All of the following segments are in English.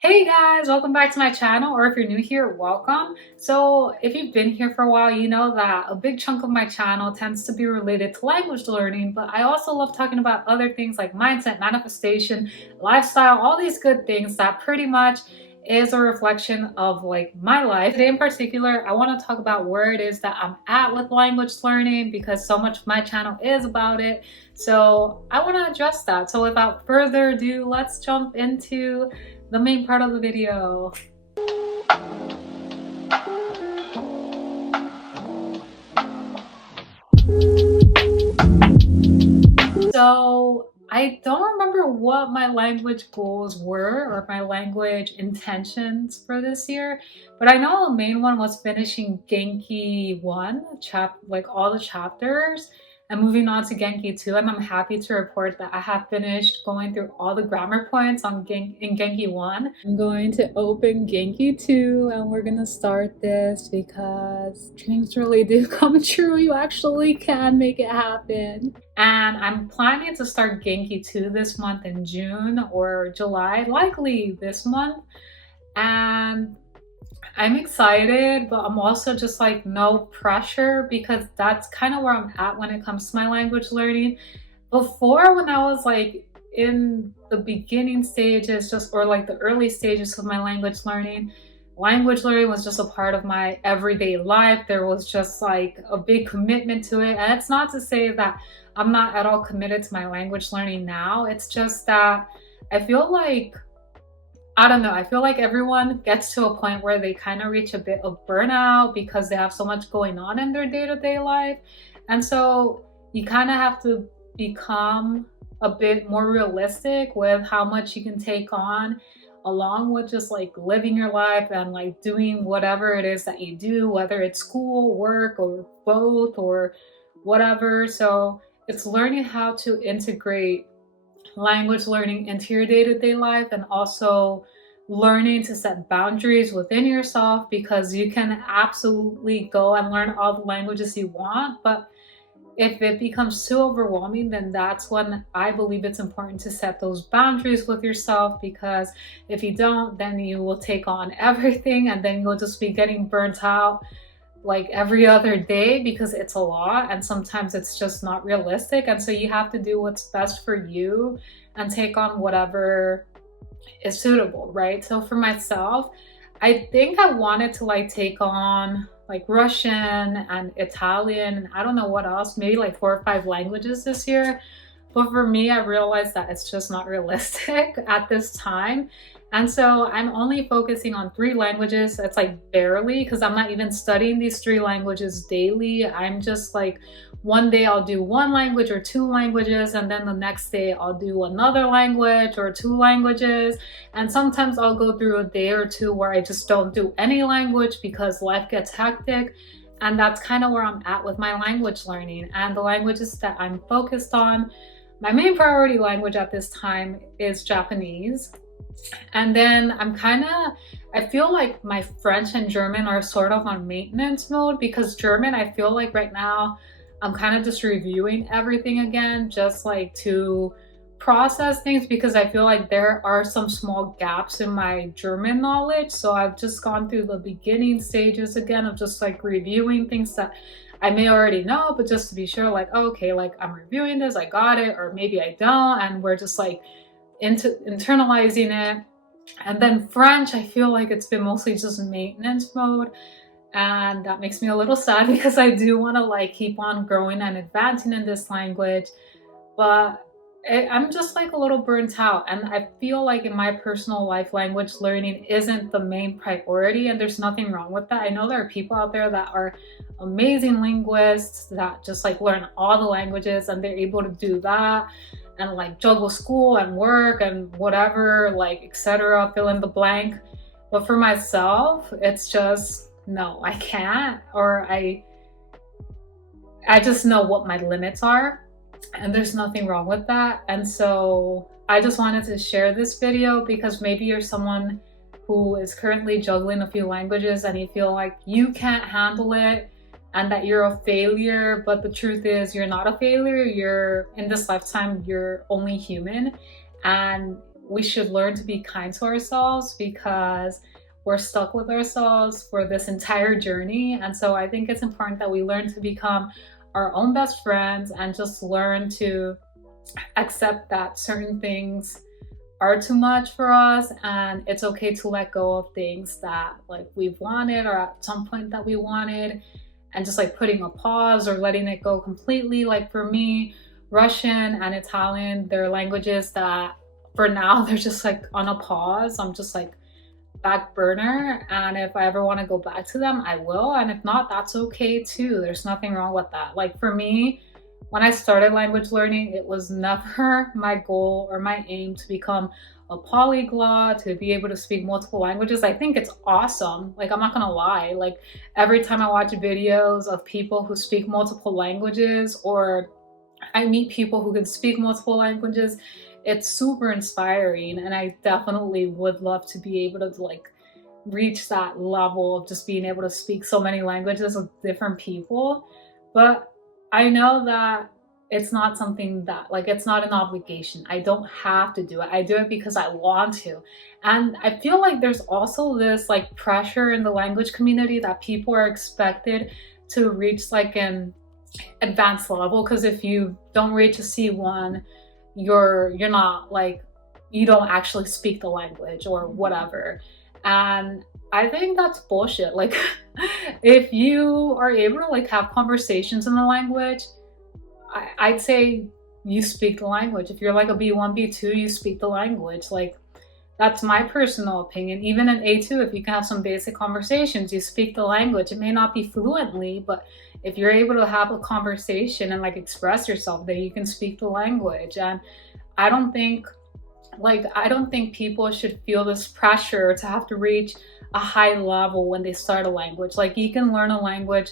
Hey guys, welcome back to my channel, or if you're new here, welcome. So if you've been here for a while, you know that a big chunk of my channel tends to be related to language learning, but I also love talking about other things like mindset, manifestation, lifestyle, all these good things that pretty much is a reflection of like my life. Today in particular, I want to talk about where it is that I'm at with language learning because so much of my channel is about it. So I want to address that. So without further ado, let's jump into the main part of the video. So I don't remember what my language goals were or my language intentions for this year, but I know the main one was finishing Genki 1, like all the chapters, and moving on to Genki 2. And I'm happy to report that I have finished going through all the grammar points in Genki 1. I'm going to open Genki 2 and we're gonna start this because dreams really do come true. You actually can make it happen. And I'm planning to start Genki 2 this month in June or July, likely this month. And I'm excited, but I'm also just like no pressure because that's kind of where I'm at when it comes to my language learning. Before, when I was like in the beginning stages, just or like the early stages of my language learning was just a part of my everyday life. There was just like a big commitment to it. And it's not to say that I'm not at all committed to my language learning now. It's just that I feel like, I don't know, I feel like everyone gets to a point where they kind of reach a bit of burnout because they have so much going on in their day-to-day life. And so you kind of have to become a bit more realistic with how much you can take on, along with just like living your life and like doing whatever it is that you do, whether it's school, work, or both, or whatever. So it's learning how to integrate language learning into your day-to-day life, and also learning to set boundaries within yourself, because you can absolutely go and learn all the languages you want, but if it becomes too overwhelming, then that's when I believe it's important to set those boundaries with yourself, because if you don't, then you will take on everything and then you'll just be getting burnt out like every other day because it's a lot and sometimes it's just not realistic. And so you have to do what's best for you and take on whatever is suitable, right? So for myself, I think I wanted to like take on like Russian and Italian and I don't know what else, maybe like 4 or 5 languages this year. But for me, I realized that it's just not realistic at this time. And so I'm only focusing on 3 languages. It's like barely, because I'm not even studying these 3 languages daily. I'm just like, one day I'll do 1 language or 2 languages, and then the next day I'll do another language or 2 languages. And sometimes I'll go through a day or two where I just don't do any language because life gets hectic. And that's kind of where I'm at with my language learning. And the languages that I'm focused on, my main priority language at this time is Japanese. And then I feel like my French and German are sort of on maintenance mode, because German, I feel like right now I'm kind of just reviewing everything again, just like to process things, because I feel like there are some small gaps in my German knowledge. So I've just gone through the beginning stages again of just like reviewing things that I may already know, but just to be sure, like, okay, like I'm reviewing this, I got it, or maybe I don't, and we're just like internalizing it. And then French, I feel like it's been mostly just maintenance mode, and that makes me a little sad because I do want to like keep on growing and advancing in this language, but I'm just like a little burnt out, and I feel like in my personal life, language learning isn't the main priority, and there's nothing wrong with that. I know there are people out there that are amazing linguists that just like learn all the languages and they're able to do that and like juggle school and work and whatever, like etc., fill in the blank. But for myself, it's just no, I can't, or I just know what my limits are, and there's nothing wrong with that. And so I just wanted to share this video because maybe you're someone who is currently juggling a few languages and you feel like you can't handle it and that you're a failure, but the truth is you're not a failure. You're in this lifetime, you're only human, and we should learn to be kind to ourselves because we're stuck with ourselves for this entire journey. And so I think it's important that we learn to become our own best friends and just learn to accept that certain things are too much for us, and it's okay to let go of things that like we've wanted or at some point that we wanted, and just like putting a pause or letting it go completely. Like for me, Russian and Italian, they're languages that for now they're just like on a pause. I'm just like back burner, and if I ever want to go back to them, I will, and if not, that's okay too. There's nothing wrong with that. Like for me, when I started language learning, it was never my goal or my aim to become a polyglot, to be able to speak multiple languages. I think it's awesome. Like, I'm not gonna lie. Like, every time I watch videos of people who speak multiple languages, or I meet people who can speak multiple languages, it's super inspiring. And I definitely would love to be able to like reach that level of just being able to speak so many languages with different people. But I know that it's not something that, like, it's not an obligation. I don't have to do it. I do it because I want to. And I feel like there's also this like pressure in the language community that people are expected to reach like an advanced level. Because if you don't reach a C1, you're not like, you don't actually speak the language or whatever. And I think that's bullshit. Like, if you are able to like have conversations in the language, I'd say you speak the language. If you're like a B1, B2, you speak the language. Like, that's my personal opinion. Even in A2, if you can have some basic conversations, you speak the language. It may not be fluently, but if you're able to have a conversation and like express yourself, then you can speak the language. And I don't think people should feel this pressure to have to reach a high level when they start a language. Like, you can learn a language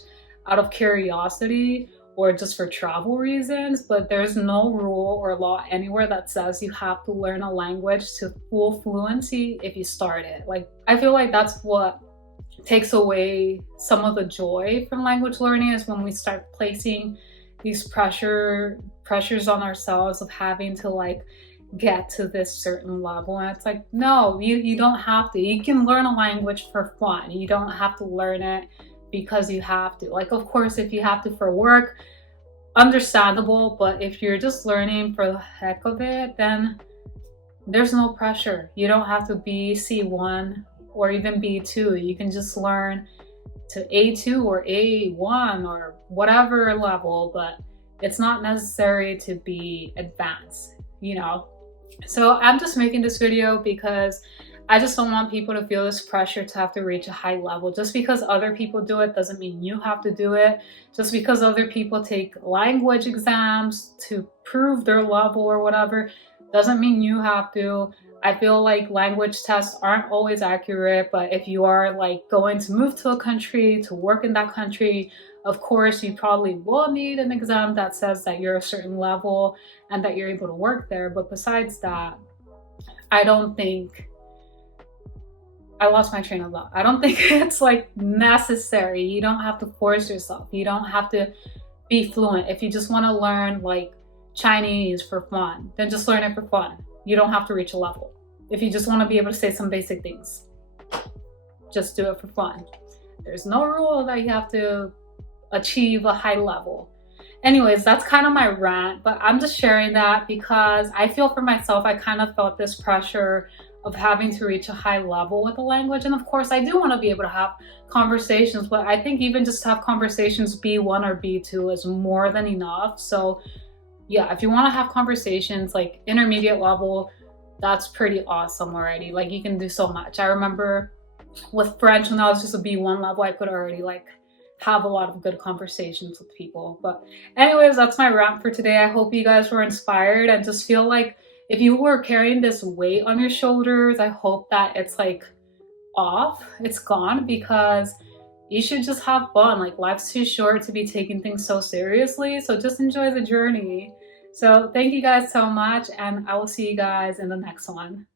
out of curiosity or just for travel reasons, but there's no rule or law anywhere that says you have to learn a language to full fluency if you start it. Like, I feel like that's what takes away some of the joy from language learning, is when we start placing these pressures on ourselves of having to like get to this certain level. And it's like, no, you don't have to. You can learn a language for fun. You don't have to learn it because you have to. Like, of course, if you have to for work, understandable, but if you're just learning for the heck of it, then there's no pressure. You don't have to be C1 or even B2. You can just learn to A2 or A1 or whatever level, but it's not necessary to be advanced, you know? So I'm just making this video because I just don't want people to feel this pressure to have to reach a high level. Just because other people do it doesn't mean you have to do it. Just because other people take language exams to prove their level or whatever doesn't mean you have to. I feel like language tests aren't always accurate, but if you are like going to move to a country, to work in that country, of course, you probably will need an exam that says that you're a certain level and that you're able to work there. But besides that, I lost my train of thought. I don't think it's like necessary. You don't have to force yourself. You don't have to be fluent. If you just want to learn like Chinese for fun, then just learn it for fun. You don't have to reach a level. If you just want to be able to say some basic things, just do it for fun. There's no rule that you have to achieve a high level. Anyways, that's kind of my rant, but I'm just sharing that because I feel for myself, I kind of felt this pressure of having to reach a high level with the language. And of course, I do want to be able to have conversations, but I think even just to have conversations B1 or B2 is more than enough. So yeah, if you want to have conversations like intermediate level, that's pretty awesome already. Like, you can do so much. I remember with French, when I was just a B1 level, I could already like have a lot of good conversations with people. But anyways, that's my rant for today. I hope you guys were inspired and just feel like if you were carrying this weight on your shoulders, I hope that it's like off, it's gone, because you should just have fun. Like, life's too short to be taking things so seriously. So just enjoy the journey. So thank you guys so much, and I will see you guys in the next one.